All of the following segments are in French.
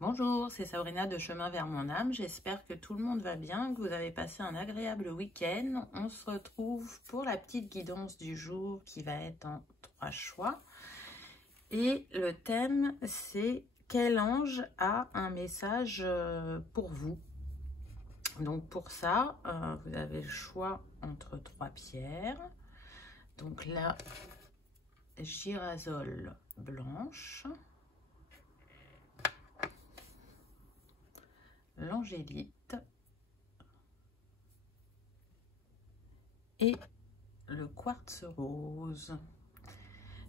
Bonjour, c'est Sabrina de Chemin vers mon âme. J'espère que tout le monde va bien, que vous avez passé un agréable week-end. On se retrouve pour la petite guidance du jour qui va être en 3 choix. Et le thème, c'est quel ange a un message pour vous? Donc pour ça, vous avez le choix entre 3 pierres. Donc la girasole blanche, l'angélite et le quartz rose.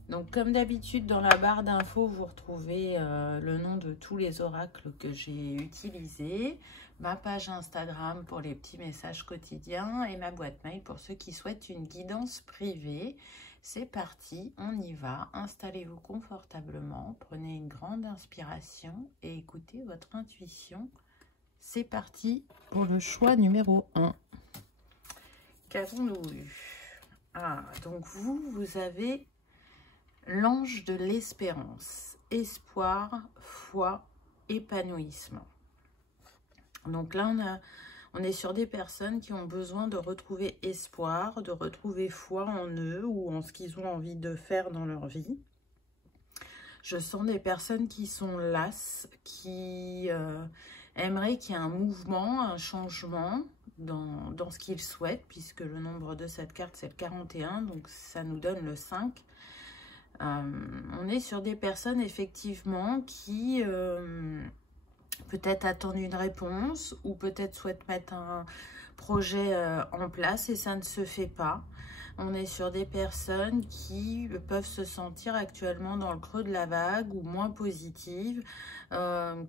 Donc comme d'habitude dans la barre d'infos vous retrouvez le nom de tous les oracles que j'ai utilisés, ma page Instagram pour les petits messages quotidiens et ma boîte mail pour ceux qui souhaitent une guidance privée. C'est parti, on y va, installez-vous confortablement, prenez une grande inspiration et écoutez votre intuition. C'est parti pour le choix numéro 1. Qu'avons-nous eu? Donc vous avez l'ange de l'espérance, espoir, foi, épanouissement. Donc là, on est sur des personnes qui ont besoin de retrouver espoir, de retrouver foi en eux ou en ce qu'ils ont envie de faire dans leur vie. Je sens des personnes qui sont lasses, qui aimeraient qu'il y ait un mouvement, un changement dans ce qu'ils souhaitent, puisque le nombre de cette carte, c'est le 41, donc ça nous donne le 5. On est sur des personnes, effectivement, qui peut-être attendent une réponse ou peut-être souhaitent mettre un projet en place et ça ne se fait pas. On est sur des personnes qui peuvent se sentir actuellement dans le creux de la vague ou moins positives,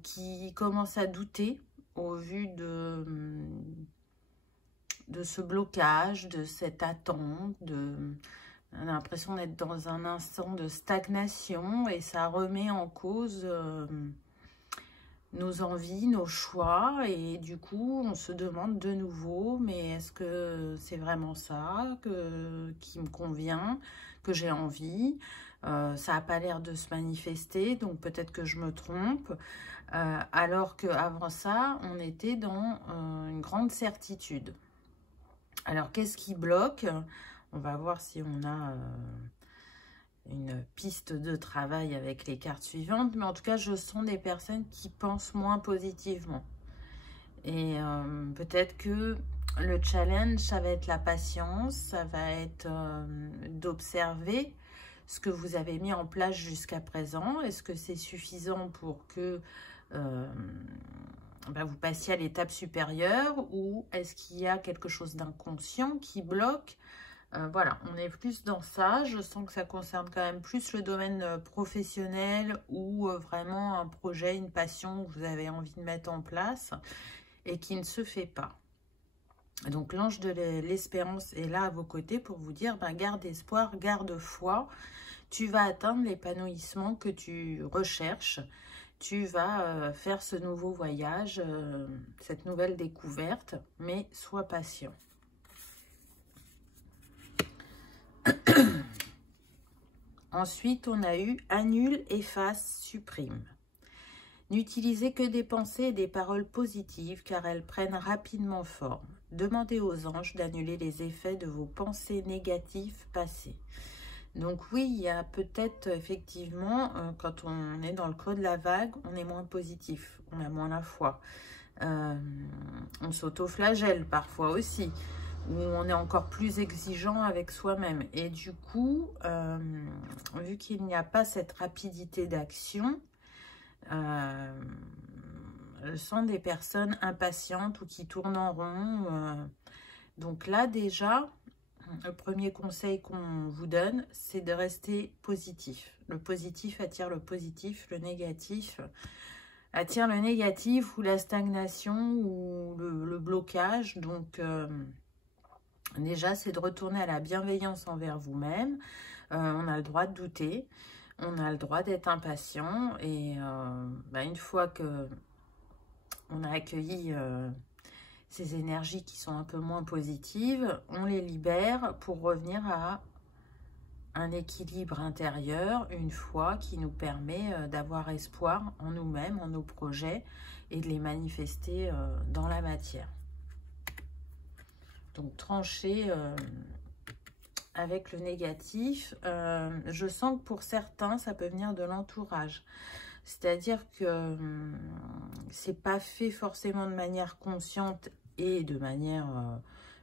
qui commencent à douter au vu de ce blocage, de cette attente, on a l'impression d'être dans un instant de stagnation et ça remet en cause nos envies, nos choix, et du coup on se demande de nouveau, mais est-ce que c'est vraiment ça qui me convient, que j'ai envie? Ça n'a pas l'air de se manifester, donc peut-être que je me trompe, alors qu'avant ça on était dans une grande certitude. Alors qu'est-ce qui bloque? On va voir si on a une piste de travail avec les cartes suivantes, mais en tout cas je sens des personnes qui pensent moins positivement et peut-être que le challenge, ça va être la patience, ça va être d'observer ce que vous avez mis en place jusqu'à présent. Est-ce que c'est suffisant pour que vous passiez à l'étape supérieure, ou est-ce qu'il y a quelque chose d'inconscient qui bloque? Voilà, on est plus dans ça. Je sens que ça concerne quand même plus le domaine professionnel ou vraiment un projet, une passion que vous avez envie de mettre en place et qui ne se fait pas. Donc l'ange de l'espérance est là à vos côtés pour vous dire, garde espoir, garde foi. Tu vas atteindre l'épanouissement que tu recherches. Tu vas faire ce nouveau voyage, cette nouvelle découverte, mais sois patient. Ensuite, on a eu annule, efface, supprime. N'utilisez que des pensées et des paroles positives car elles prennent rapidement forme. Demandez aux anges d'annuler les effets de vos pensées négatives passées. Donc oui, il y a peut-être effectivement, quand on est dans le creux de la vague, on est moins positif, on a moins la foi. On s'auto-flagelle parfois aussi, où on est encore plus exigeant avec soi-même. Et du coup, vu qu'il n'y a pas cette rapidité d'action, je sens des personnes impatientes ou qui tournent en rond. Donc là, déjà, le premier conseil qu'on vous donne, c'est de rester positif. Le positif attire le positif, le négatif attire le négatif ou la stagnation ou le blocage. Donc, déjà, c'est de retourner à la bienveillance envers vous-même. On a le droit de douter, on a le droit d'être impatient. Et une fois que on a accueilli ces énergies qui sont un peu moins positives, on les libère pour revenir à un équilibre intérieur, une foi qui nous permet d'avoir espoir en nous-mêmes, en nos projets et de les manifester dans la matière. Donc trancher avec le négatif, je sens que pour certains ça peut venir de l'entourage. C'est-à-dire que c'est pas fait forcément de manière consciente et de manière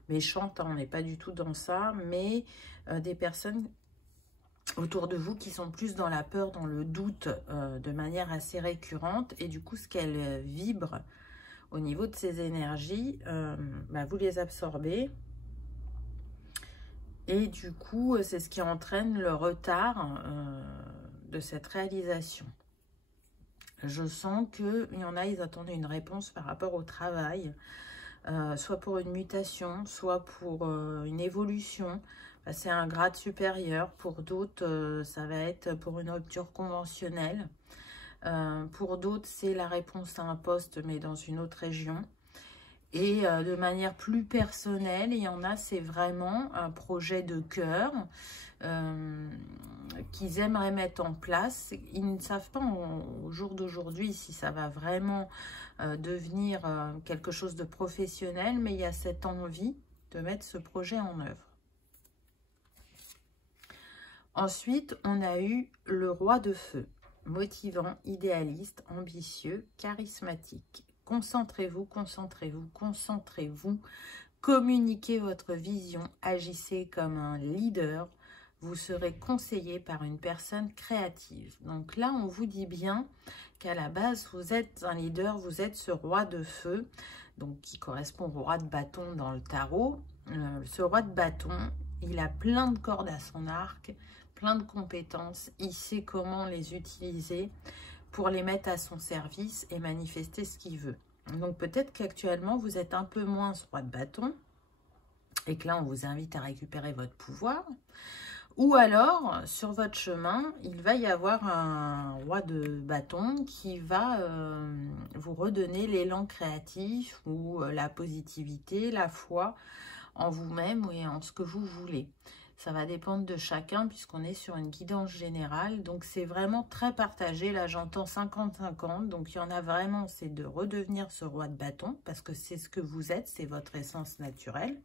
méchante, hein, on n'est pas du tout dans ça, mais des personnes autour de vous qui sont plus dans la peur, dans le doute de manière assez récurrente, et du coup ce qu'elles vibrent au niveau de ces énergies, vous les absorbez, et du coup c'est ce qui entraîne le retard de cette réalisation. Je sens qu'il y en a, ils attendent une réponse par rapport au travail, soit pour une mutation, soit pour une évolution, passer à un grade supérieur. Pour d'autres, ça va être pour une rupture conventionnelle. Pour d'autres, c'est la réponse à un poste, mais dans une autre région. Et de manière plus personnelle, il y en a, c'est vraiment un projet de cœur qu'ils aimeraient mettre en place. Ils ne savent pas au jour d'aujourd'hui si ça va vraiment devenir quelque chose de professionnel, mais il y a cette envie de mettre ce projet en œuvre. Ensuite, on a eu le roi de feu, motivant, idéaliste, ambitieux, charismatique. Concentrez-vous, concentrez-vous, concentrez-vous. Communiquez votre vision, agissez comme un leader. Vous serez conseillé par une personne créative. Donc là, on vous dit bien qu'à la base, vous êtes un leader, vous êtes ce roi de feu, donc qui correspond au roi de bâton dans le tarot. Ce roi de bâton, il a plein de cordes à son arc, plein de compétences. Il sait comment les utiliser pour les mettre à son service et manifester ce qu'il veut. Donc peut-être qu'actuellement, vous êtes un peu moins ce roi de bâton et que là, on vous invite à récupérer votre pouvoir. Ou alors, sur votre chemin, il va y avoir un roi de bâton qui va vous redonner l'élan créatif ou la positivité, la foi en vous-même et en ce que vous voulez. Ça va dépendre de chacun puisqu'on est sur une guidance générale. Donc, c'est vraiment très partagé. Là, j'entends 50-50. Donc, il y en a vraiment, c'est de redevenir ce roi de bâton parce que c'est ce que vous êtes, c'est votre essence naturelle.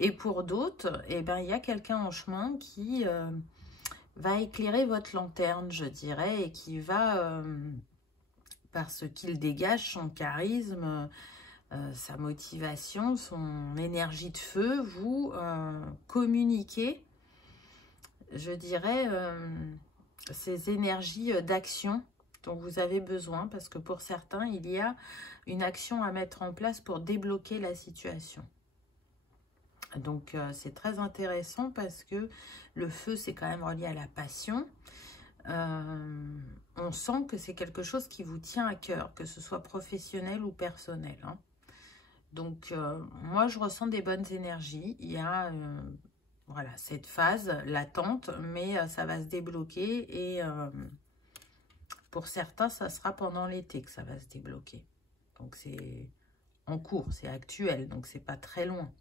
Et pour d'autres, eh ben, il y a quelqu'un en chemin qui va éclairer votre lanterne, je dirais, et qui va, parce qu'il dégage son charisme, sa motivation, son énergie de feu, vous communiquer, je dirais, ces énergies d'action dont vous avez besoin, parce que pour certains, il y a une action à mettre en place pour débloquer la situation. Donc, c'est très intéressant parce que le feu, c'est quand même relié à la passion. On sent que c'est quelque chose qui vous tient à cœur, que ce soit professionnel ou personnel, hein. Donc, moi, je ressens des bonnes énergies. Il y a voilà, cette phase latente, mais ça va se débloquer. Et pour certains, ça sera pendant l'été que ça va se débloquer. Donc, c'est en cours, c'est actuel, donc c'est pas très loin.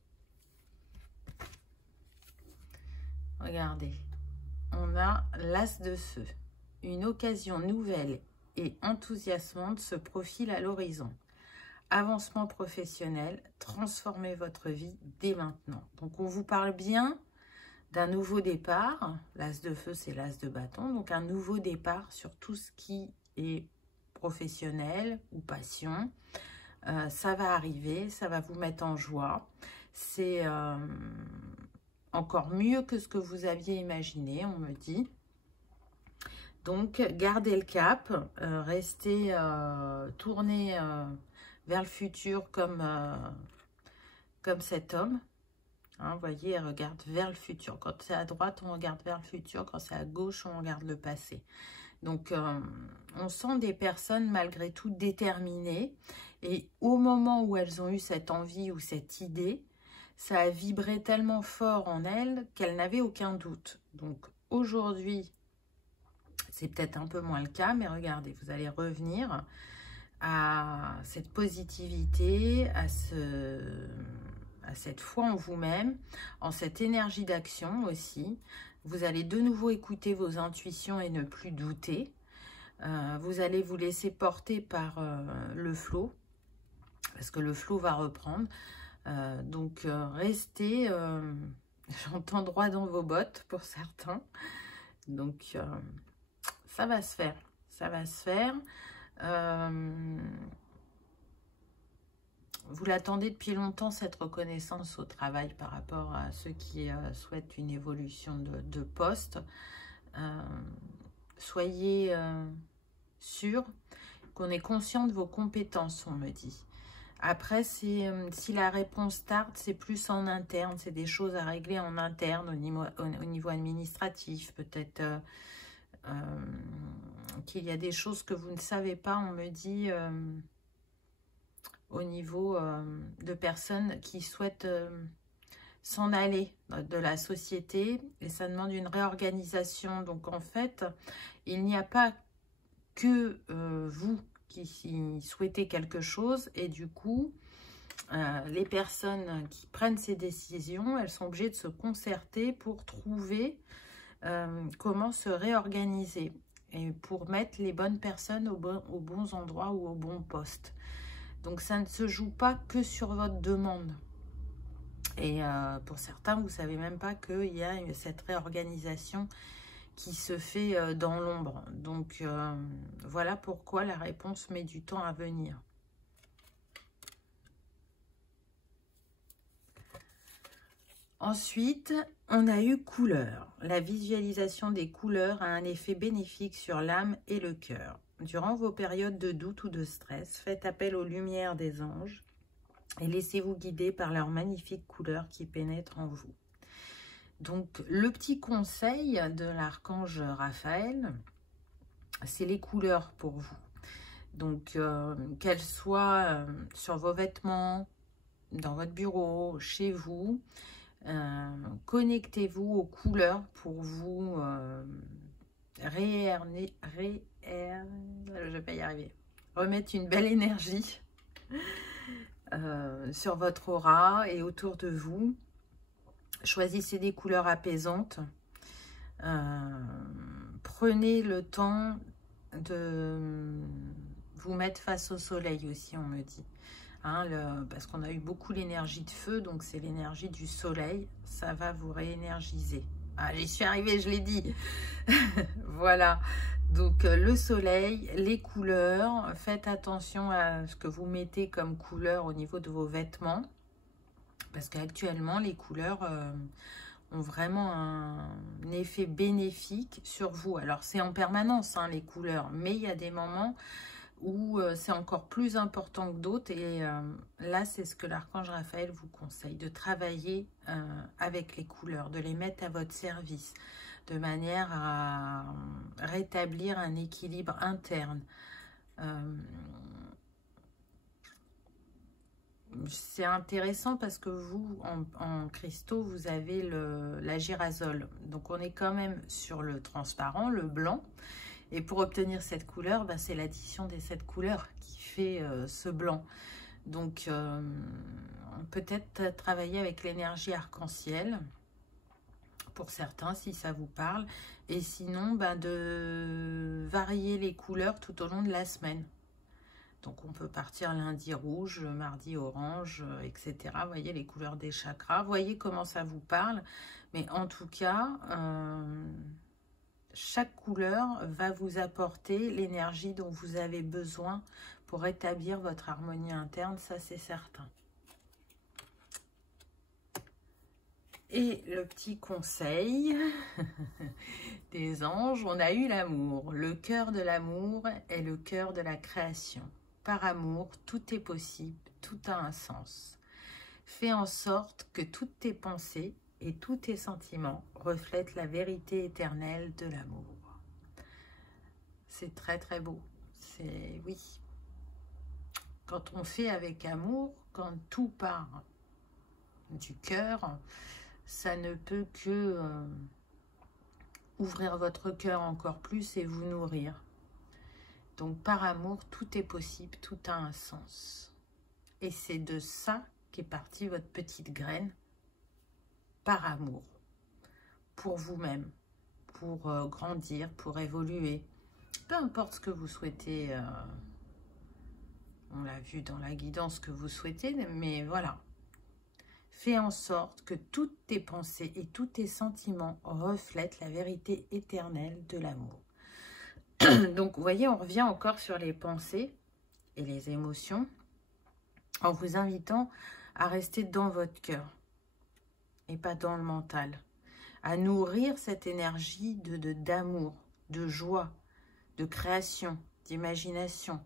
Regardez, on a l'as de feu. Une occasion nouvelle et enthousiasmante se profile à l'horizon. Avancement professionnel, transformez votre vie dès maintenant. Donc, on vous parle bien d'un nouveau départ. L'as de feu, c'est l'as de bâton. Donc, un nouveau départ sur tout ce qui est professionnel ou passion. Ça va arriver, ça va vous mettre en joie. C'est encore mieux que ce que vous aviez imaginé, on me dit. Donc, gardez le cap, restez tourné vers le futur comme cet homme. Hein, vous voyez, elle regarde vers le futur. Quand c'est à droite, on regarde vers le futur. Quand c'est à gauche, on regarde le passé. Donc, on sent des personnes malgré tout déterminées. Et au moment où elles ont eu cette envie ou cette idée, ça a vibré tellement fort en elles qu'elles n'avaient aucun doute. Donc, aujourd'hui, c'est peut-être un peu moins le cas, mais regardez, vous allez revenir à cette positivité, à cette foi en vous-même, en cette énergie d'action aussi. Vous allez de nouveau écouter vos intuitions et ne plus douter. Vous allez vous laisser porter par le flot, parce que le flot va reprendre. Donc, restez, j'entends droit dans vos bottes pour certains. Donc, ça va se faire. Ça va se faire. Vous l'attendez depuis longtemps, cette reconnaissance au travail par rapport à ceux qui souhaitent une évolution de poste. Soyez sûr qu'on est conscient de vos compétences, on me dit. Après, si la réponse tarde, c'est plus en interne. C'est des choses à régler en interne, au niveau administratif. Peut-être qu'il y a des choses que vous ne savez pas, on me dit, au niveau de personnes qui souhaitent s'en aller de la société. Et ça demande une réorganisation. Donc, en fait, il n'y a pas que vous qui souhaitez quelque chose, et du coup, les personnes qui prennent ces décisions, elles sont obligées de se concerter pour trouver comment se réorganiser et pour mettre les bonnes personnes aux bons endroits ou au bon poste. Donc, ça ne se joue pas que sur votre demande. Et pour certains, vous ne savez même pas qu'il y a cette réorganisation qui se fait dans l'ombre. Donc, voilà pourquoi la réponse met du temps à venir. Ensuite, on a eu couleur. La visualisation des couleurs a un effet bénéfique sur l'âme et le cœur. Durant vos périodes de doute ou de stress, faites appel aux lumières des anges et laissez-vous guider par leurs magnifiques couleurs qui pénètrent en vous. Donc, le petit conseil de l'archange Raphaël, c'est les couleurs pour vous. Donc, qu'elles soient sur vos vêtements, dans votre bureau, chez vous, connectez-vous aux couleurs pour vous je vais pas y arriver. Remettre une belle énergie sur votre aura et autour de vous. Choisissez des couleurs apaisantes. Prenez le temps de vous mettre face au soleil aussi, on me dit. Hein, parce qu'on a eu beaucoup l'énergie de feu, donc c'est l'énergie du soleil. Ça va vous réénergiser. Ah, j'y suis arrivée, je l'ai dit. Voilà. Donc, le soleil, les couleurs. Faites attention à ce que vous mettez comme couleur au niveau de vos vêtements. Parce qu'actuellement, les couleurs ont vraiment un effet bénéfique sur vous. Alors, c'est en permanence, hein, les couleurs. Mais il y a des moments où c'est encore plus important que d'autres. Et là, c'est ce que l'archange Raphaël vous conseille, de travailler avec les couleurs, de les mettre à votre service, de manière à rétablir un équilibre interne. C'est intéressant parce que vous, en cristaux, vous avez la girasole. Donc, on est quand même sur le transparent, le blanc. Et pour obtenir cette couleur, ben, c'est l'addition des 7 couleurs qui fait ce blanc. Donc, peut-être travailler avec l'énergie arc-en-ciel, pour certains, si ça vous parle. Et sinon, ben, de varier les couleurs tout au long de la semaine. Donc, on peut partir lundi rouge, mardi orange, etc. Vous voyez les couleurs des chakras. Vous voyez comment ça vous parle. Mais en tout cas... chaque couleur va vous apporter l'énergie dont vous avez besoin pour rétablir votre harmonie interne, ça c'est certain. Et le petit conseil des anges, on a eu l'amour. Le cœur de l'amour est le cœur de la création. Par amour, tout est possible, tout a un sens. Fais en sorte que toutes tes pensées et tous tes sentiments reflètent la vérité éternelle de l'amour. C'est très très beau. C'est oui. Quand on fait avec amour, quand tout part du cœur, ça ne peut que ouvrir votre cœur encore plus et vous nourrir. Donc par amour, tout est possible, tout a un sens. Et c'est de ça qu'est partie votre petite graine, par amour. pour vous-même, pour grandir, pour évoluer. Peu importe ce que vous souhaitez, on l'a vu dans la guidance, ce que vous souhaitez, mais voilà. Fais en sorte que toutes tes pensées et tous tes sentiments reflètent la vérité éternelle de l'amour. Donc, vous voyez, on revient encore sur les pensées et les émotions en vous invitant à rester dans votre cœur et pas dans le mental. À nourrir cette énergie d'amour, de joie, de création, d'imagination.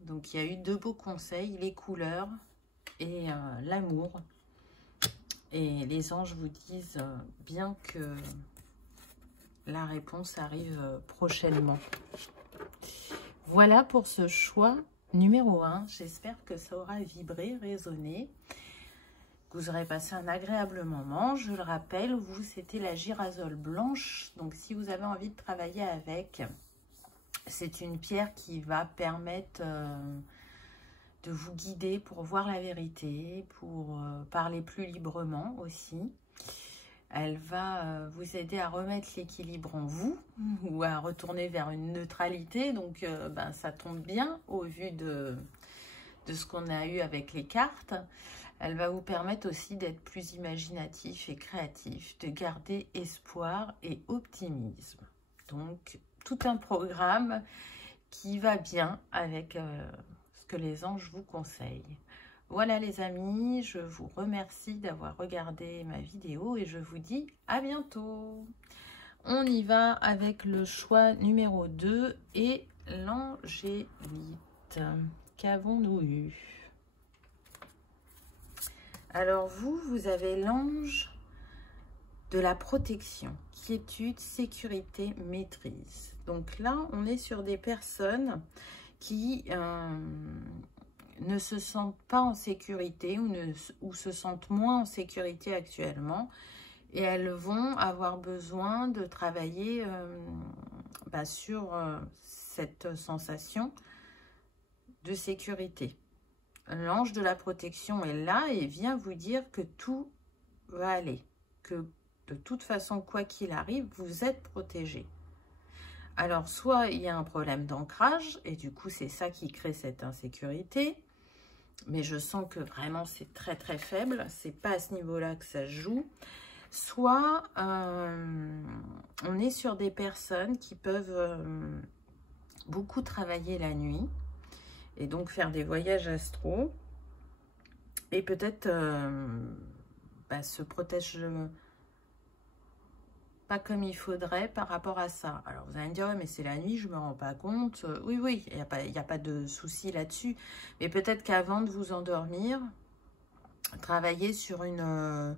Donc, il y a eu 2 beaux conseils, les couleurs et l'amour. Et les anges vous disent bien que la réponse arrive prochainement. Voilà pour ce choix numéro 1. J'espère que ça aura vibré, résonné, que vous aurez passé un agréable moment. Je le rappelle, vous, c'était la girasole blanche. Donc, si vous avez envie de travailler avec, c'est une pierre qui va permettre de vous guider pour voir la vérité, pour parler plus librement aussi. Elle va vous aider à remettre l'équilibre en vous ou à retourner vers une neutralité. Donc, ça tombe bien au vu de ce qu'on a eu avec les cartes. Elle va vous permettre aussi d'être plus imaginatif et créatif, de garder espoir et optimisme. Donc, tout un programme qui va bien avec ce que les anges vous conseillent. Voilà les amis, je vous remercie d'avoir regardé ma vidéo et je vous dis à bientôt. On y va avec le choix numéro 2 et l'angélite. Qu'avons-nous eu? Alors vous avez l'ange de la protection, quiétude, sécurité, maîtrise. Donc là, on est sur des personnes qui ne se sentent pas en sécurité ou se sentent moins en sécurité actuellement. Et elles vont avoir besoin de travailler sur cette sensation de sécurité. L'ange de la protection est là et vient vous dire que tout va aller. Que de toute façon, quoi qu'il arrive, vous êtes protégé. Alors, soit il y a un problème d'ancrage, et du coup, c'est ça qui crée cette insécurité. Mais je sens que vraiment, c'est très, très faible. C'est pas à ce niveau-là que ça se joue. Soit, on est sur des personnes qui peuvent beaucoup travailler la nuit. Et donc, faire des voyages astraux. Et peut-être se protéger pas comme il faudrait par rapport à ça. Alors, vous allez me dire, ouais, mais c'est la nuit, je me rends pas compte. Oui, il n'y a pas de souci là-dessus. Mais peut-être qu'avant de vous endormir, travaillez sur une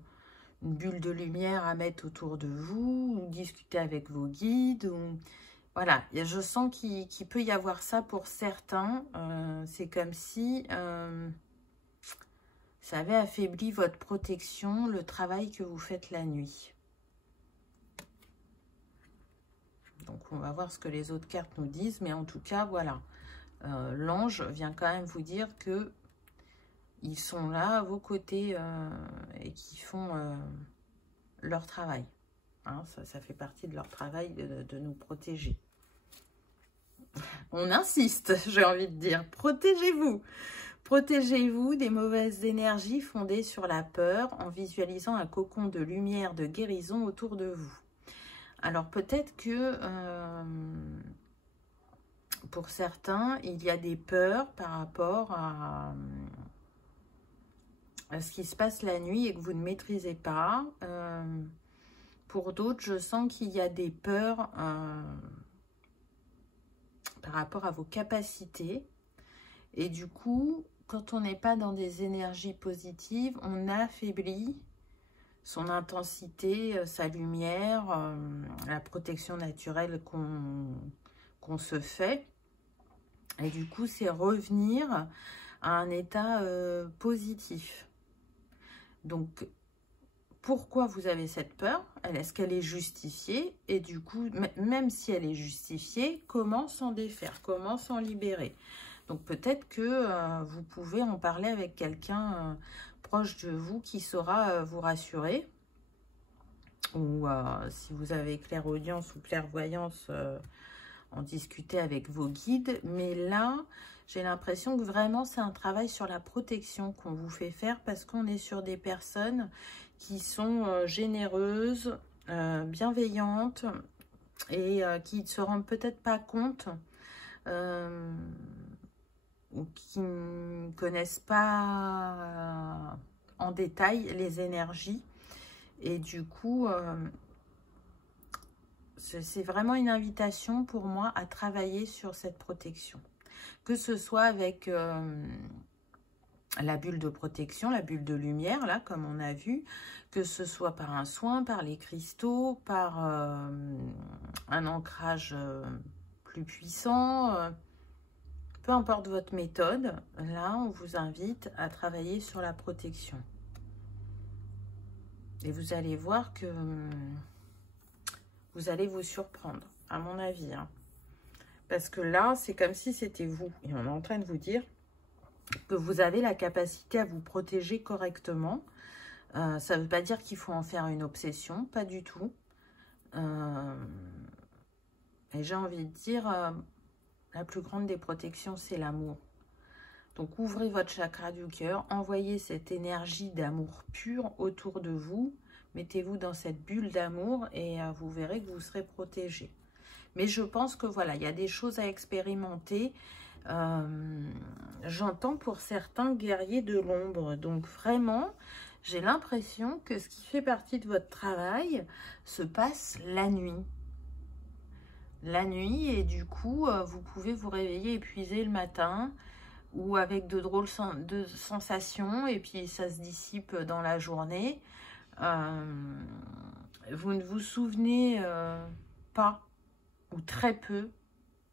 bulle de lumière à mettre autour de vous, ou discuter avec vos guides. Voilà, je sens qu'il peut y avoir ça pour certains. C'est comme si ça avait affaibli votre protection, le travail que vous faites la nuit. Donc, on va voir ce que les autres cartes nous disent. Mais en tout cas, voilà. L'ange vient quand même vous dire que ils sont là à vos côtés et qui font leur travail. Hein, ça fait partie de leur travail de nous protéger. On insiste, j'ai envie de dire. Protégez-vous. Protégez-vous des mauvaises énergies fondées sur la peur en visualisant un cocon de lumière, de guérison autour de vous. Alors peut-être que pour certains, il y a des peurs par rapport à ce qui se passe la nuit et que vous ne maîtrisez pas. Pour d'autres, je sens qu'il y a des peurs par rapport à vos capacités. Et du coup, quand on n'est pas dans des énergies positives, on affaiblit son intensité, sa lumière, la protection naturelle qu'on se fait. Et du coup, c'est revenir à un état positif. Donc, pourquoi vous avez cette peur? Est-ce qu'elle est justifiée? Et du coup, même si elle est justifiée, comment s'en défaire? Comment s'en libérer? Donc, peut-être que vous pouvez en parler avec quelqu'un proche de vous qui saura vous rassurer. ou si vous avez clairaudience ou clairvoyance, en discuter avec vos guides. Mais là, j'ai l'impression que vraiment c'est un travail sur la protection qu'on vous fait faire, parce qu'on est sur des personnes qui sont généreuses, bienveillantes, et qui ne se rendent peut-être pas compte, ou qui ne connaissent pas en détail les énergies. Et du coup, c'est vraiment une invitation pour moi à travailler sur cette protection. Que ce soit avec la bulle de protection, la bulle de lumière, là, comme on a vu, que ce soit par un soin, par les cristaux, par un ancrage plus puissant, peu importe votre méthode, là, on vous invite à travailler sur la protection. Et vous allez voir que vous allez vous surprendre, à mon avis. Hein. Parce que là, c'est comme si c'était vous. Et on est en train de vous dire que vous avez la capacité à vous protéger correctement. Ça ne veut pas dire qu'il faut en faire une obsession, pas du tout. Et j'ai envie de dire, la plus grande des protections, c'est l'amour. Donc, ouvrez votre chakra du cœur, envoyez cette énergie d'amour pur autour de vous. Mettez-vous dans cette bulle d'amour et vous verrez que vous serez protégé. Mais je pense que voilà, il y a des choses à expérimenter. J'entends pour certains guerriers de l'ombre. Donc, vraiment, j'ai l'impression que ce qui fait partie de votre travail se passe la nuit. La nuit, et du coup, vous pouvez vous réveiller épuisé le matin, ou avec de drôles de sensations, et puis ça se dissipe dans la journée. Vous ne vous souvenez pas, ou très peu,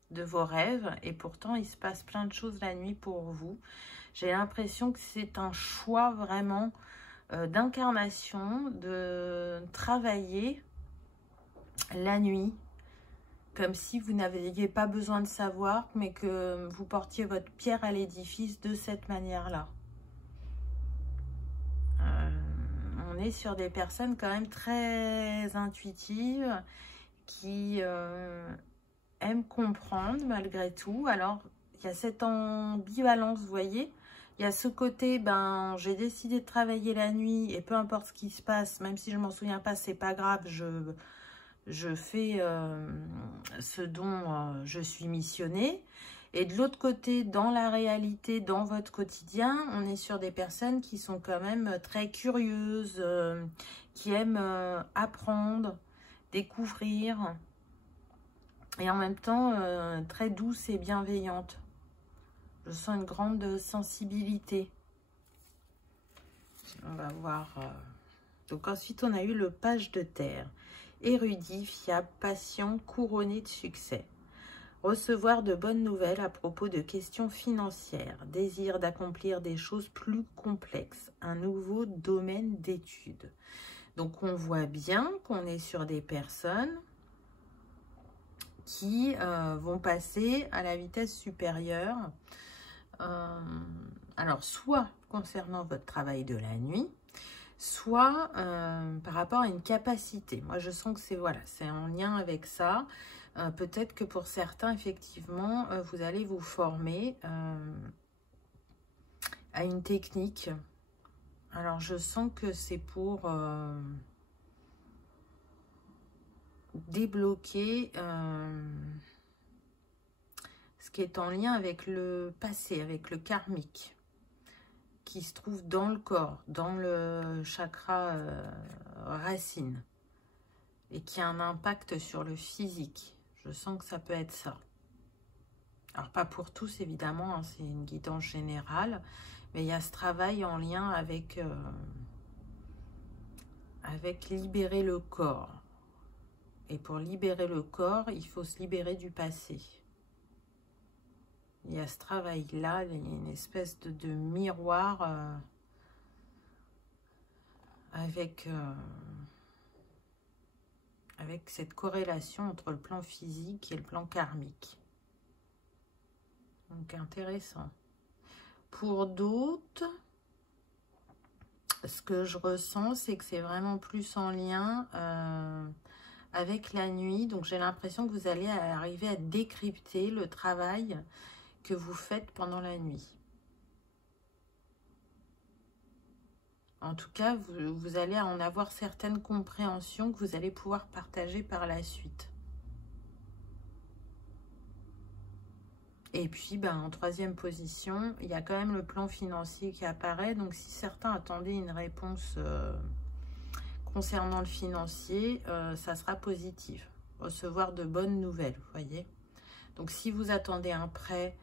de vos rêves, et pourtant il se passe plein de choses la nuit pour vous. J'ai l'impression que c'est un choix vraiment d'incarnation, de travailler la nuit, comme si vous n'aviez pas besoin de savoir, mais que vous portiez votre pierre à l'édifice de cette manière-là. On est sur des personnes quand même très intuitives, qui aiment comprendre malgré tout. Alors, il y a cette ambivalence, vous voyez. Il y a ce côté, ben, j'ai décidé de travailler la nuit, et peu importe ce qui se passe, même si je m'en souviens pas, c'est pas grave, je fais ce dont je suis missionnée. Et de l'autre côté, dans la réalité, dans votre quotidien, on est sur des personnes qui sont quand même très curieuses, qui aiment apprendre, découvrir, et en même temps très douces et bienveillantes. Je sens une grande sensibilité. On va voir. Donc ensuite, on a eu le page de terre. Érudit, fiable, patient, couronné de succès. Recevoir de bonnes nouvelles à propos de questions financières. Désir d'accomplir des choses plus complexes. Un nouveau domaine d'études. Donc on voit bien qu'on est sur des personnes qui vont passer à la vitesse supérieure. Alors soit concernant votre travail de la nuit, soit par rapport à une capacité. Moi, je sens que c'est voilà, c'est en lien avec ça. Peut-être que pour certains, effectivement, vous allez vous former à une technique. Alors, je sens que c'est pour débloquer ce qui est en lien avec le passé, avec le karmique, qui se trouve dans le corps, dans le chakra racine, et qui a un impact sur le physique. Je sens que ça peut être ça. Alors, pas pour tous, évidemment, hein, c'est une guidance générale, mais il y a ce travail en lien avec libérer le corps. Et pour libérer le corps, il faut se libérer du passé. Il y a ce travail-là, il y a une espèce de miroir avec cette corrélation entre le plan physique et le plan karmique. Donc intéressant. Pour d'autres, ce que je ressens, c'est que c'est vraiment plus en lien avec la nuit. Donc, j'ai l'impression que vous allez arriver à décrypter le travail que vous faites pendant la nuit. En tout cas, vous allez en avoir certaines compréhensions que vous allez pouvoir partager par la suite. Et puis, en troisième position, il y a quand même le plan financier qui apparaît. Donc, si certains attendaient une réponse concernant le financier, ça sera positif. Recevoir de bonnes nouvelles, vous voyez. Donc, si vous attendez un prêt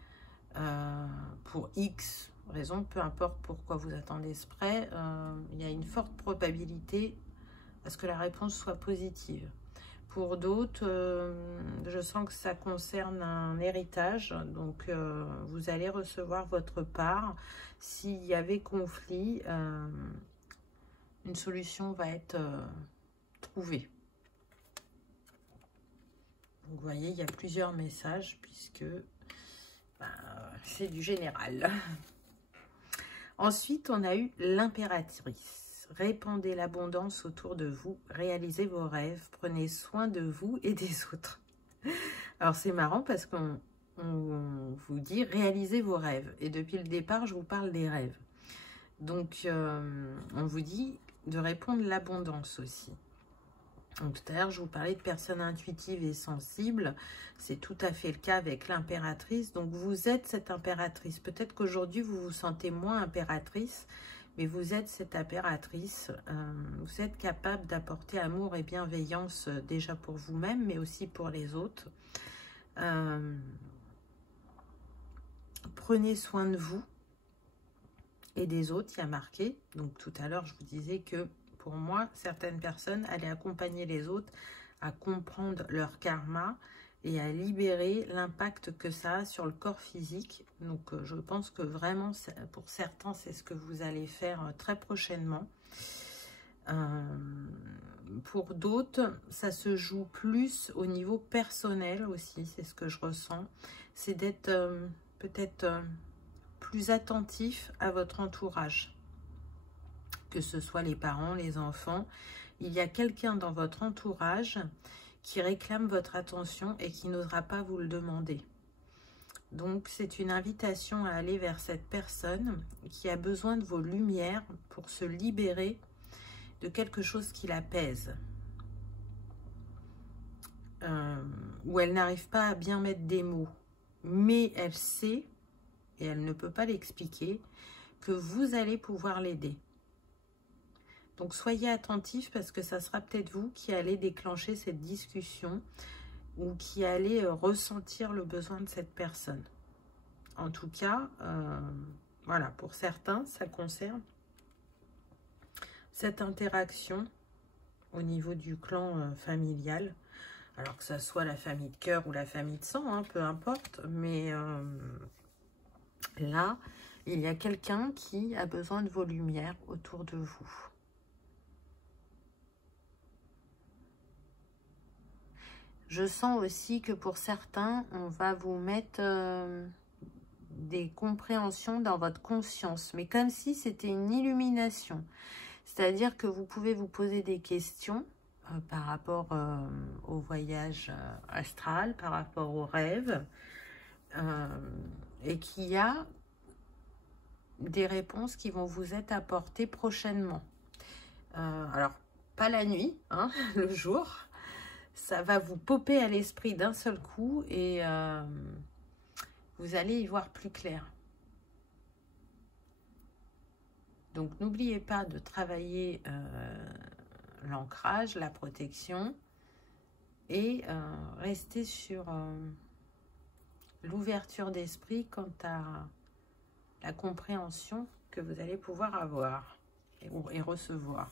pour X raison, peu importe pourquoi vous attendez ce prêt, il y a une forte probabilité à ce que la réponse soit positive. Pour d'autres, je sens que ça concerne un héritage, donc vous allez recevoir votre part. S'il y avait conflit, une solution va être trouvée. Donc, vous voyez, il y a plusieurs messages puisque c'est du général. Ensuite, on a eu l'impératrice. Répandez l'abondance autour de vous, réalisez vos rêves, prenez soin de vous et des autres. Alors, c'est marrant parce qu'on vous dit réalisez vos rêves. Et depuis le départ, je vous parle des rêves. Donc, on vous dit de répondre l'abondance aussi. Donc, tout à l'heure, je vous parlais de personnes intuitives et sensibles. C'est tout à fait le cas avec l'impératrice. Donc, vous êtes cette impératrice. Peut-être qu'aujourd'hui, vous vous sentez moins impératrice, mais vous êtes cette impératrice. Vous êtes capable d'apporter amour et bienveillance déjà pour vous-même, mais aussi pour les autres. Prenez soin de vous et des autres, il y a marqué. Donc, tout à l'heure, je vous disais que pour moi, certaines personnes allaient accompagner les autres à comprendre leur karma et à libérer l'impact que ça a sur le corps physique. Donc, je pense que vraiment, pour certains, c'est ce que vous allez faire très prochainement. Pour d'autres, ça se joue plus au niveau personnel aussi, c'est ce que je ressens. C'est d'être peut-être plus attentif à votre entourage. Que ce soit les parents, les enfants, il y a quelqu'un dans votre entourage qui réclame votre attention et qui n'osera pas vous le demander. Donc, c'est une invitation à aller vers cette personne qui a besoin de vos lumières pour se libérer de quelque chose qui la pèse. Où elle n'arrive pas à bien mettre des mots. Mais elle sait, et elle ne peut pas l'expliquer, que vous allez pouvoir l'aider. Donc, soyez attentifs parce que ça sera peut-être vous qui allez déclencher cette discussion ou qui allez ressentir le besoin de cette personne. En tout cas, voilà, pour certains, ça concerne cette interaction au niveau du clan familial. Alors que ça soit la famille de cœur ou la famille de sang, hein, peu importe. Mais là, il y a quelqu'un qui a besoin de vos lumières autour de vous. Je sens aussi que pour certains, on va vous mettre des compréhensions dans votre conscience, mais comme si c'était une illumination. C'est-à-dire que vous pouvez vous poser des questions par rapport au voyage astral, par rapport aux rêves, et qu'il y a des réponses qui vont vous être apportées prochainement. Alors, pas la nuit, hein, le jour. Ça va vous popper à l'esprit d'un seul coup et vous allez y voir plus clair. Donc, n'oubliez pas de travailler l'ancrage, la protection et restez sur l'ouverture d'esprit quant à la compréhension que vous allez pouvoir avoir et recevoir.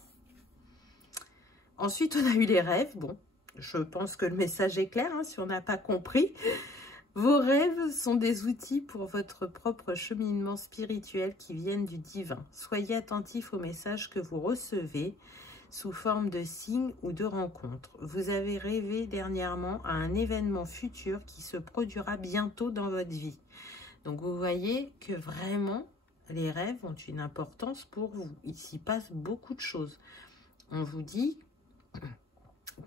Ensuite, on a eu les rêves. Bon. Je pense que le message est clair, hein, si on n'a pas compris. Vos rêves sont des outils pour votre propre cheminement spirituel qui viennent du divin. Soyez attentifs aux messages que vous recevez sous forme de signes ou de rencontres. Vous avez rêvé dernièrement à un événement futur qui se produira bientôt dans votre vie. Donc, vous voyez que vraiment, les rêves ont une importance pour vous. Il s'y passe beaucoup de choses. On vous dit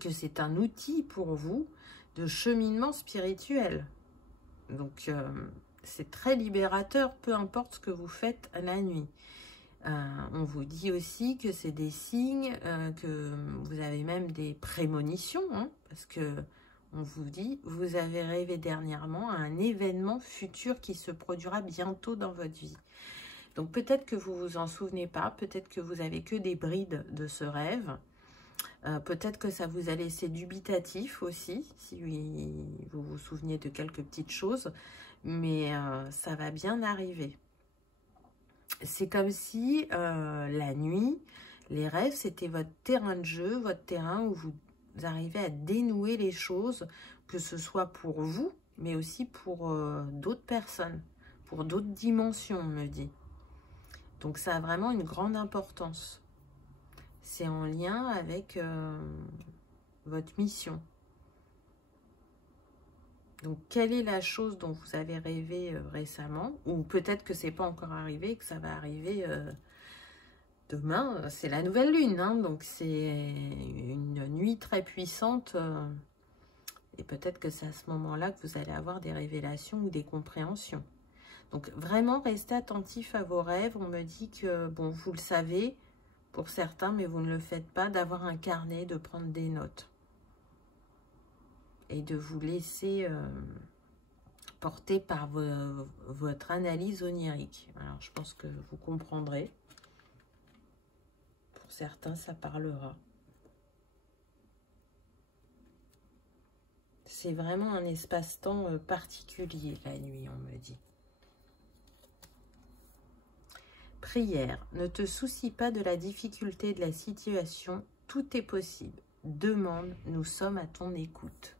que c'est un outil pour vous de cheminement spirituel. Donc, c'est très libérateur, peu importe ce que vous faites la nuit. On vous dit aussi que c'est des signes, que vous avez même des prémonitions, hein, parce que on vous dit, vous avez rêvé dernièrement à un événement futur qui se produira bientôt dans votre vie. Donc peut-être que vous vous en souvenez pas, peut-être que vous avez que des brides de ce rêve, peut-être que ça vous a laissé dubitatif aussi, si vous vous souveniez de quelques petites choses, mais ça va bien arriver. C'est comme si la nuit, les rêves, c'était votre terrain de jeu, votre terrain où vous arrivez à dénouer les choses, que ce soit pour vous, mais aussi pour d'autres personnes, pour d'autres dimensions, on me dit. Donc ça a vraiment une grande importance. C'est en lien avec votre mission. Donc, quelle est la chose dont vous avez rêvé récemment? Ou peut-être que c'est pas encore arrivé, que ça va arriver demain. C'est la nouvelle lune, hein, donc c'est une nuit très puissante. Et peut-être que c'est à ce moment-là que vous allez avoir des révélations ou des compréhensions. Donc, vraiment, restez attentif à vos rêves. On me dit que, bon, vous le savez pour certains, mais vous ne le faites pas, d'avoir un carnet, de prendre des notes. Et de vous laisser porter par votre analyse onirique. Alors, je pense que vous comprendrez. Pour certains, ça parlera. C'est vraiment un espace-temps particulier, la nuit, on me dit. Prière. Ne te soucie pas de la difficulté de la situation. Tout est possible. Demande, nous sommes à ton écoute.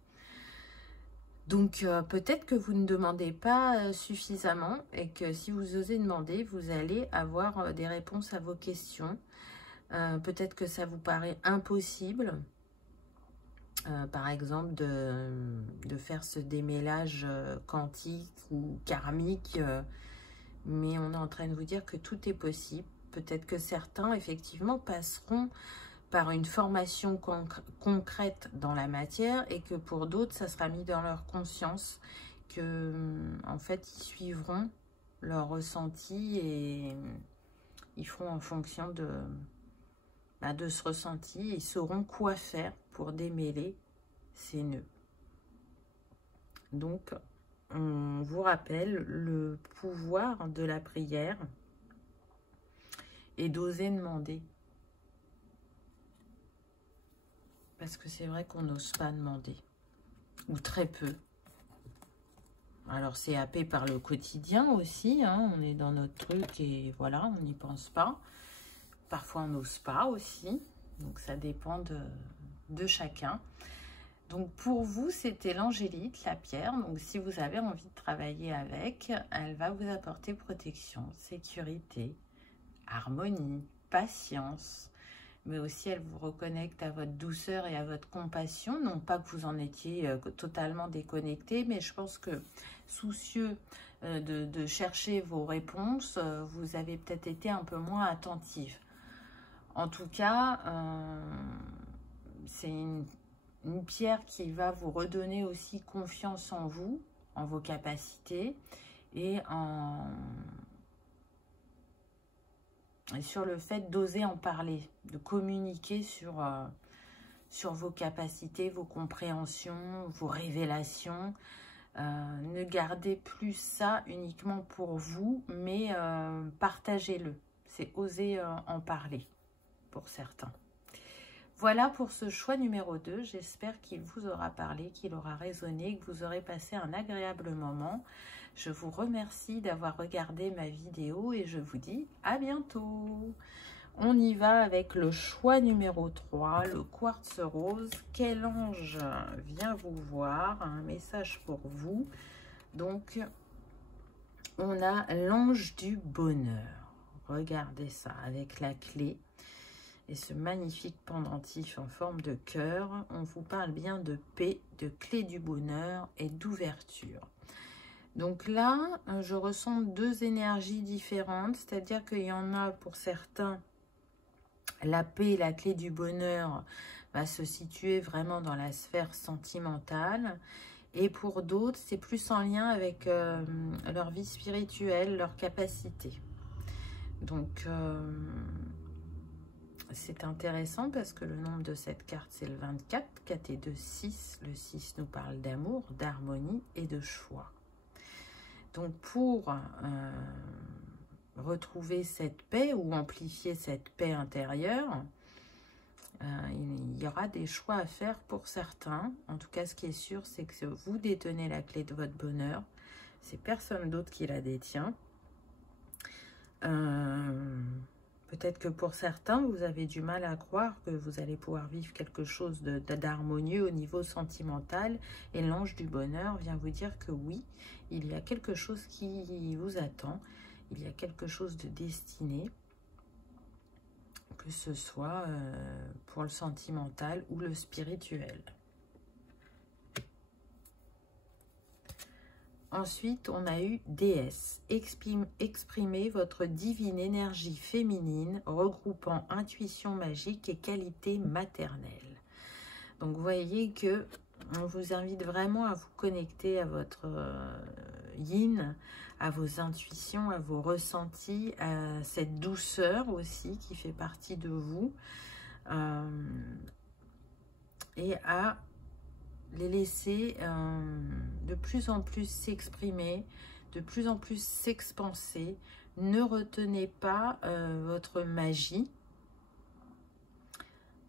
Donc, peut-être que vous ne demandez pas suffisamment et que si vous osez demander, vous allez avoir des réponses à vos questions. Peut-être que ça vous paraît impossible, par exemple, de faire ce démêlage quantique ou karmique, mais on est en train de vous dire que tout est possible. Peut-être que certains, effectivement, passeront par une formation concrète dans la matière et que pour d'autres, ça sera mis dans leur conscience que, en fait, ils suivront leur ressenti et ils feront en fonction de ce ressenti et ils sauront quoi faire pour démêler ces nœuds. Donc, on vous rappelle le pouvoir de la prière et d'oser demander. Parce que c'est vrai qu'on n'ose pas demander. Ou très peu. Alors, c'est happé par le quotidien aussi. Hein, on est dans notre truc et voilà, on n'y pense pas. Parfois, on n'ose pas aussi. Donc, ça dépend de chacun. Donc, pour vous, c'était l'angélite, la pierre. Donc, si vous avez envie de travailler avec, elle va vous apporter protection, sécurité, harmonie, patience. Mais aussi, elle vous reconnecte à votre douceur et à votre compassion. Non pas que vous en étiez totalement déconnecté, mais je pense que soucieux de chercher vos réponses, vous avez peut-être été un peu moins attentif. En tout cas, c'est une pierre qui va vous redonner aussi confiance en vous, en vos capacités et sur le fait d'oser en parler, de communiquer sur vos capacités, vos compréhensions, vos révélations. Ne gardez plus ça uniquement pour vous, mais partagez-le. C'est oser en parler pour certains. Voilà pour ce choix numéro 2. J'espère qu'il vous aura parlé, qu'il aura résonné, que vous aurez passé un agréable moment. Je vous remercie d'avoir regardé ma vidéo et je vous dis à bientôt. On y va avec le choix numéro 3, le quartz rose. Quel ange vient vous voir? Un message pour vous. Donc, on a l'ange du bonheur. Regardez ça avec la clé. Et ce magnifique pendentif en forme de cœur, on vous parle bien de paix, de clé du bonheur et d'ouverture. Donc là, je ressens deux énergies différentes, c'est-à-dire qu'il y en a pour certains, la paix, la clé du bonheur va se situer vraiment dans la sphère sentimentale. Et pour d'autres, c'est plus en lien avec leur vie spirituelle, leur capacité. Donc, c'est intéressant parce que le nombre de cette carte, c'est le 24. 4 et 2, 6. Le 6 nous parle d'amour, d'harmonie et de choix. Donc, pour retrouver cette paix ou amplifier cette paix intérieure, il y aura des choix à faire pour certains. En tout cas, ce qui est sûr, c'est que vous détenez la clé de votre bonheur. C'est personne d'autre qui la détient. Peut-être que pour certains, vous avez du mal à croire que vous allez pouvoir vivre quelque chose d'harmonieux au niveau sentimental. Et l'ange du bonheur vient vous dire que oui, il y a quelque chose qui vous attend. Il y a quelque chose de destiné. Que ce soit pour le sentimental ou le spirituel. Ensuite, on a eu déesse. Exprimez votre divine énergie féminine regroupant intuition magique et qualité maternelle. Donc, vous voyez que on vous invite vraiment à vous connecter à votre yin, à vos intuitions, à vos ressentis, à cette douceur aussi qui fait partie de vous, et à les laisser de plus en plus s'exprimer, de plus en plus s'expanser. Ne retenez pas votre magie.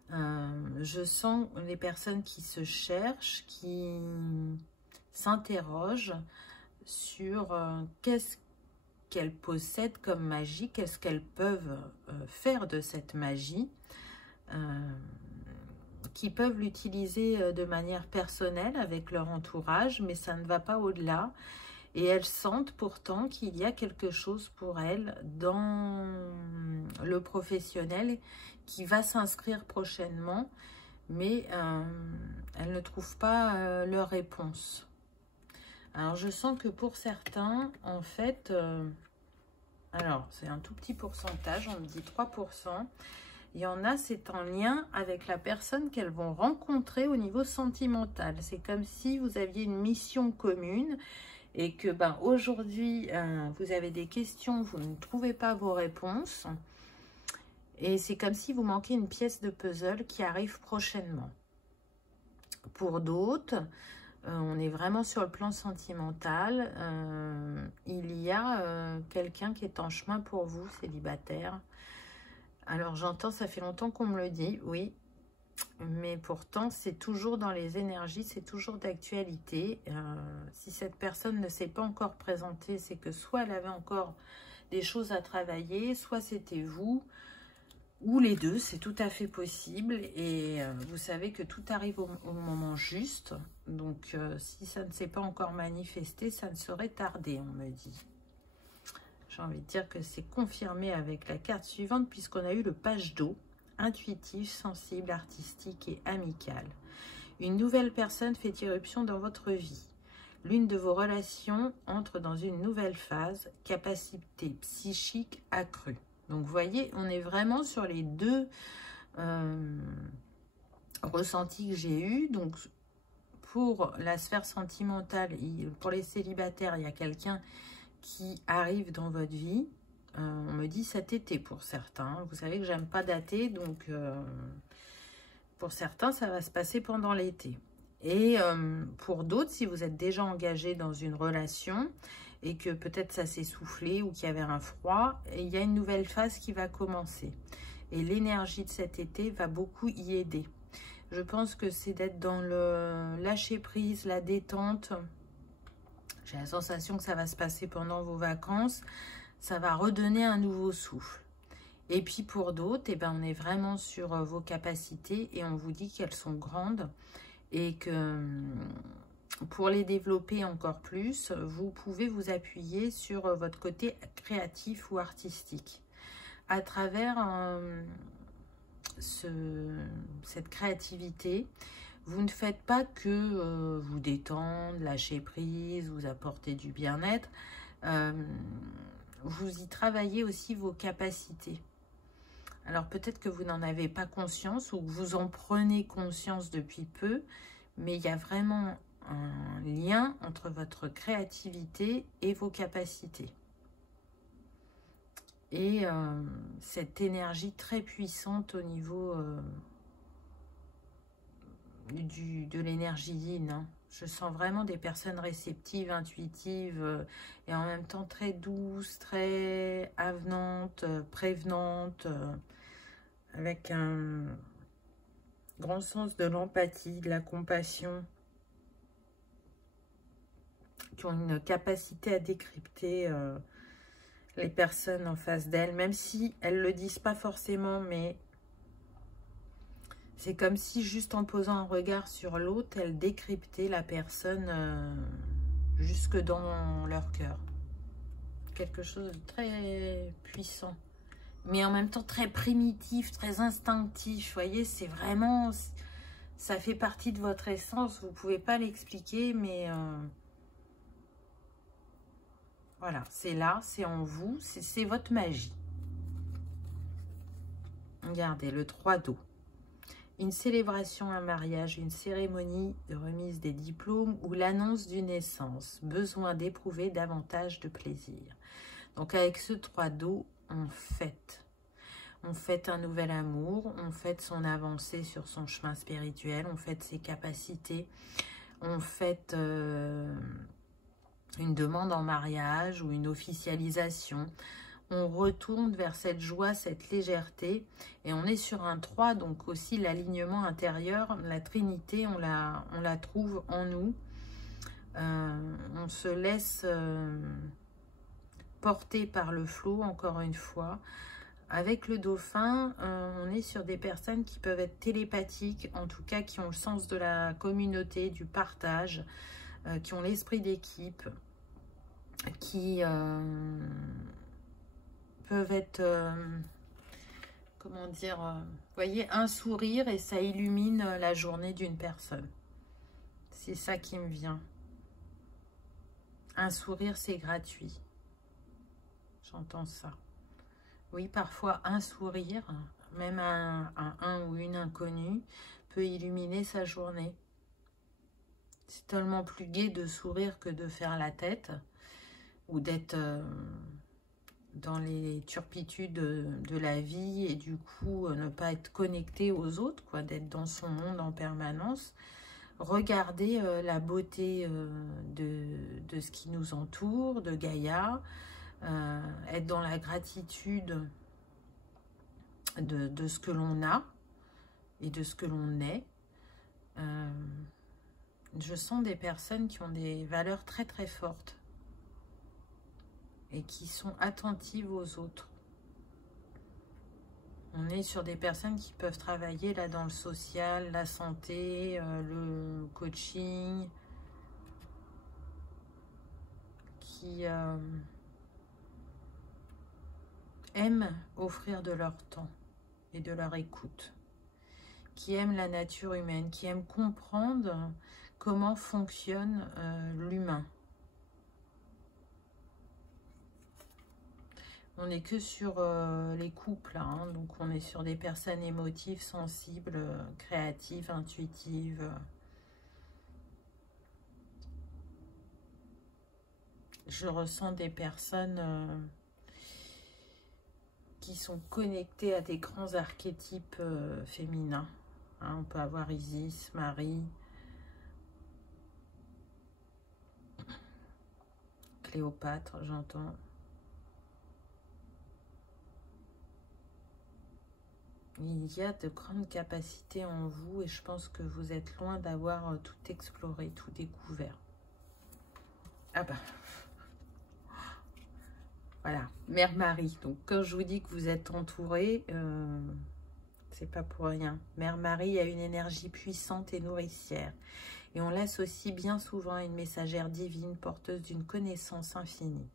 Je sens les personnes qui se cherchent, qui s'interrogent sur qu'est-ce qu'elles possèdent comme magie, qu'est-ce qu'elles peuvent faire de cette magie, qui peuvent l'utiliser de manière personnelle avec leur entourage, mais ça ne va pas au-delà. Et elles sentent pourtant qu'il y a quelque chose pour elles dans le professionnel qui va s'inscrire prochainement, mais elles ne trouvent pas leur réponse. Alors, je sens que pour certains, en fait, alors, c'est un tout petit pourcentage, on me dit 3%. Il y en a, c'est en lien avec la personne qu'elles vont rencontrer au niveau sentimental. C'est comme si vous aviez une mission commune et que aujourd'hui, vous avez des questions, vous ne trouvez pas vos réponses. Et c'est comme si vous manquez une pièce de puzzle qui arrive prochainement. Pour d'autres, on est vraiment sur le plan sentimental. Il y a quelqu'un qui est en chemin pour vous, célibataire. Alors j'entends, ça fait longtemps qu'on me le dit, oui. Mais pourtant, c'est toujours dans les énergies, c'est toujours d'actualité. Si cette personne ne s'est pas encore présentée, c'est que soit elle avait encore des choses à travailler, soit c'était vous, ou les deux, c'est tout à fait possible. Et vous savez que tout arrive au moment juste. Donc, si ça ne s'est pas encore manifesté, ça ne saurait tarder, on me dit. J'ai envie de dire que c'est confirmé avec la carte suivante, puisqu'on a eu le page d'eau. Intuitif, sensible, artistique et amical. Une nouvelle personne fait irruption dans votre vie. L'une de vos relations entre dans une nouvelle phase, capacité psychique accrue. Donc, vous voyez, on est vraiment sur les deux ressentis que j'ai eus. Donc, pour la sphère sentimentale, pour les célibataires, il y a quelqu'un qui arrive dans votre vie. On me dit cet été pour certains. Vous savez que j'aime pas dater, donc pour certains, ça va se passer pendant l'été. Et pour d'autres, si vous êtes déjà engagé dans une relation et que peut-être ça s'est soufflé ou qu'il y avait un froid, il y a une nouvelle phase qui va commencer. Et l'énergie de cet été va beaucoup y aider. Je pense que c'est d'être dans le lâcher-prise, la détente. J'ai la sensation que ça va se passer pendant vos vacances. Ça va redonner un nouveau souffle. Et puis pour d'autres, on est vraiment sur vos capacités et on vous dit qu'elles sont grandes et que pour les développer encore plus, vous pouvez vous appuyer sur votre côté créatif ou artistique. À travers cette créativité, Vous ne faites pas que vous détendre, lâcher prise, vous apporter du bien-être. Vous y travaillez aussi vos capacités. Alors peut-être que vous n'en avez pas conscience ou que vous en prenez conscience depuis peu, mais il y a vraiment un lien entre votre créativité et vos capacités. Et cette énergie très puissante au niveau de l'énergie yin, hein. Je sens vraiment des personnes réceptives, intuitives et en même temps très douces, très avenantes, prévenantes, avec un grand sens de l'empathie, de la compassion, qui ont une capacité à décrypter les personnes en face d'elles, même si elles ne le disent pas forcément, mais c'est comme si juste en posant un regard sur l'autre, elles décryptaient la personne jusque dans leur cœur. Quelque chose de très puissant, mais en même temps très primitif, très instinctif. Vous voyez, c'est vraiment, ça fait partie de votre essence. Vous ne pouvez pas l'expliquer, mais voilà, c'est là, c'est en vous, c'est votre magie. Regardez, le 3 d'eau. Une célébration, un mariage, une cérémonie de remise des diplômes ou l'annonce d'une naissance. Besoin d'éprouver davantage de plaisir. Donc avec ce 3 d'eau, on fête. On fête un nouvel amour, on fête son avancée sur son chemin spirituel, on fête ses capacités, on fête une demande en mariage ou une officialisation. On retourne vers cette joie, cette légèreté. Et on est sur un 3, donc aussi l'alignement intérieur, la Trinité, on la trouve en nous. On se laisse porter par le flot, encore une fois. Avec le dauphin, on est sur des personnes qui peuvent être télépathiques, en tout cas qui ont le sens de la communauté, du partage, qui ont l'esprit d'équipe, qui peuvent être, comment dire, vous voyez, un sourire et ça illumine la journée d'une personne. C'est ça qui me vient. Un sourire, c'est gratuit. J'entends ça. Oui, parfois un sourire, même un ou une inconnue, peut illuminer sa journée. C'est tellement plus gai de sourire que de faire la tête ou d'être dans les turpitudes de la vie et du coup ne pas être connecté aux autres, quoi, d'être dans son monde en permanence. Regardez la beauté de ce qui nous entoure, de Gaïa, être dans la gratitude de ce que l'on a et de ce que l'on est. Je sens des personnes qui ont des valeurs très très fortes et qui sont attentives aux autres. On est sur des personnes qui peuvent travailler là dans le social, la santé, le coaching, qui aiment offrir de leur temps et de leur écoute, qui aiment la nature humaine, qui aiment comprendre comment fonctionne l'humain. On n'est que sur les couples, hein, donc on est sur des personnes émotives, sensibles, créatives, intuitives. Je ressens des personnes qui sont connectées à des grands archétypes féminins. Hein, on peut avoir Isis, Marie, Cléopâtre, j'entends. Il y a de grandes capacités en vous et je pense que vous êtes loin d'avoir tout exploré, tout découvert. Ah bah, voilà, Mère Marie. Donc quand je vous dis que vous êtes entouré, c'est pas pour rien. Mère Marie a une énergie puissante et nourricière. Et on l'associe bien souvent à une messagère divine, porteuse d'une connaissance infinie.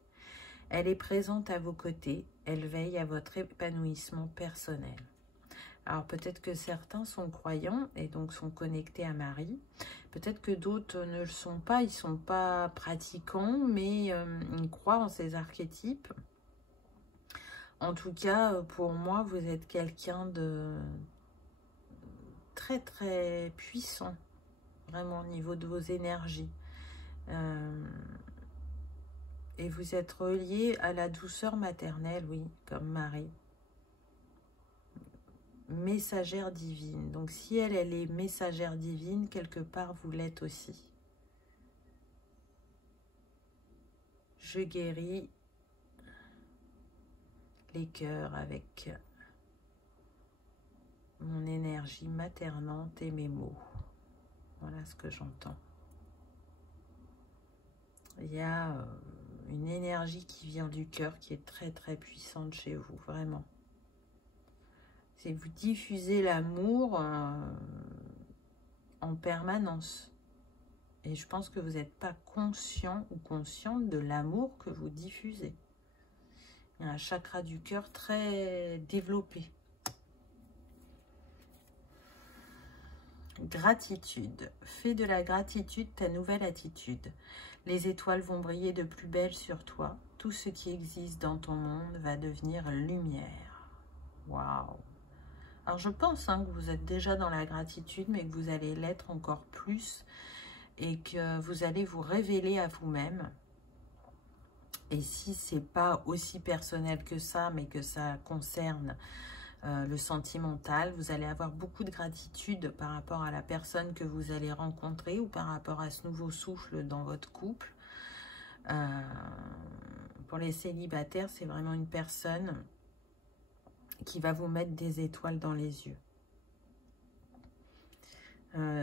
Elle est présente à vos côtés, elle veille à votre épanouissement personnel. Alors peut-être que certains sont croyants et donc sont connectés à Marie. Peut-être que d'autres ne le sont pas, ils ne sont pas pratiquants, mais ils croient en ces archétypes. En tout cas, pour moi, vous êtes quelqu'un de très très puissant, vraiment au niveau de vos énergies. Et vous êtes relié à la douceur maternelle, oui, comme Marie. Messagère divine. Donc si elle est messagère divine, quelque part vous l'êtes aussi. Je guéris les cœurs avec mon énergie maternante et mes mots. Voilà ce que j'entends. Il y a une énergie qui vient du cœur qui est très très puissante chez vous, vraiment. C'est vous diffusez l'amour en permanence. Et je pense que vous n'êtes pas conscient ou consciente de l'amour que vous diffusez. Il y a un chakra du cœur très développé. Gratitude. Fais de la gratitude ta nouvelle attitude. Les étoiles vont briller de plus belle sur toi. Tout ce qui existe dans ton monde va devenir lumière. Waouh! Alors je pense que vous êtes déjà dans la gratitude, mais que vous allez l'être encore plus et que vous allez vous révéler à vous-même. Et si ce n'est pas aussi personnel que ça, mais que ça concerne le sentimental, vous allez avoir beaucoup de gratitude par rapport à la personne que vous allez rencontrer ou par rapport à ce nouveau souffle dans votre couple. Pour les célibataires, c'est vraiment une personne qui va vous mettre des étoiles dans les yeux.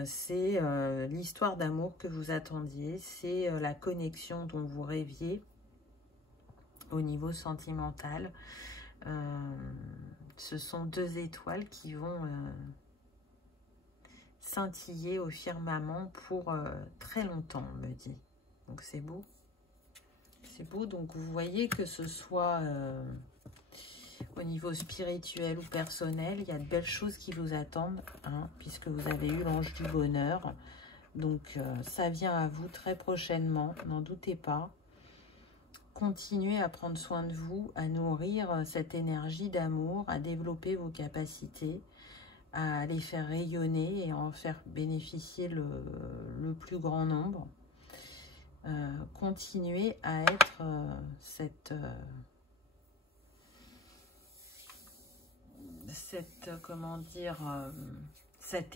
C'est l'histoire d'amour que vous attendiez, c'est la connexion dont vous rêviez au niveau sentimental. Ce sont deux étoiles qui vont scintiller au firmament pour très longtemps, on me dit. Donc c'est beau. C'est beau, donc vous voyez que ce soit au niveau spirituel ou personnel, il y a de belles choses qui vous attendent, hein, puisque vous avez eu l'ange du bonheur. Donc ça vient à vous très prochainement, n'en doutez pas. Continuez à prendre soin de vous, à nourrir cette énergie d'amour, à développer vos capacités, à les faire rayonner et à en faire bénéficier le plus grand nombre. Continuez à être cette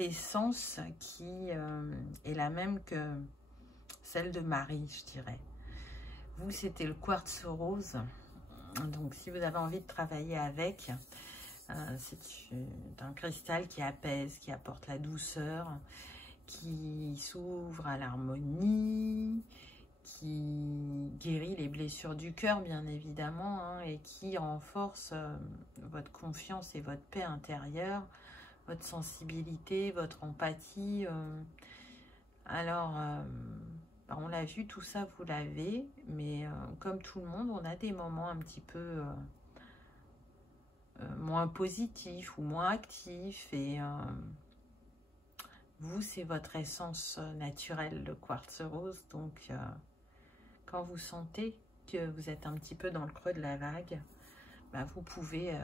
essence qui est la même que celle de Marie, je dirais. Vous, c'était le quartz rose. Donc, si vous avez envie de travailler avec, c'est un cristal qui apaise, qui apporte la douceur, qui s'ouvre à l'harmonie, qui guérit les blessures du cœur, bien évidemment, hein, et qui renforce votre confiance et votre paix intérieure, votre sensibilité, votre empathie. On l'a vu, tout ça, vous l'avez, mais comme tout le monde, on a des moments un petit peu moins positifs ou moins actifs. Et vous, c'est votre essence naturelle, le quartz rose. Donc, quand vous sentez que vous êtes un petit peu dans le creux de la vague, bah, vous pouvez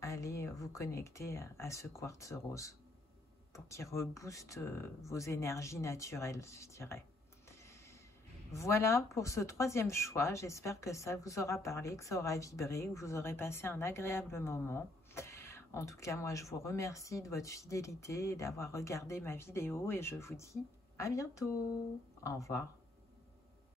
aller vous connecter à ce quartz rose pour qu'il rebooste vos énergies naturelles, je dirais. Voilà pour ce troisième choix. J'espère que ça vous aura parlé, que ça aura vibré, que vous aurez passé un agréable moment. En tout cas, moi, je vous remercie de votre fidélité et d'avoir regardé ma vidéo et je vous dis à bientôt. Au revoir.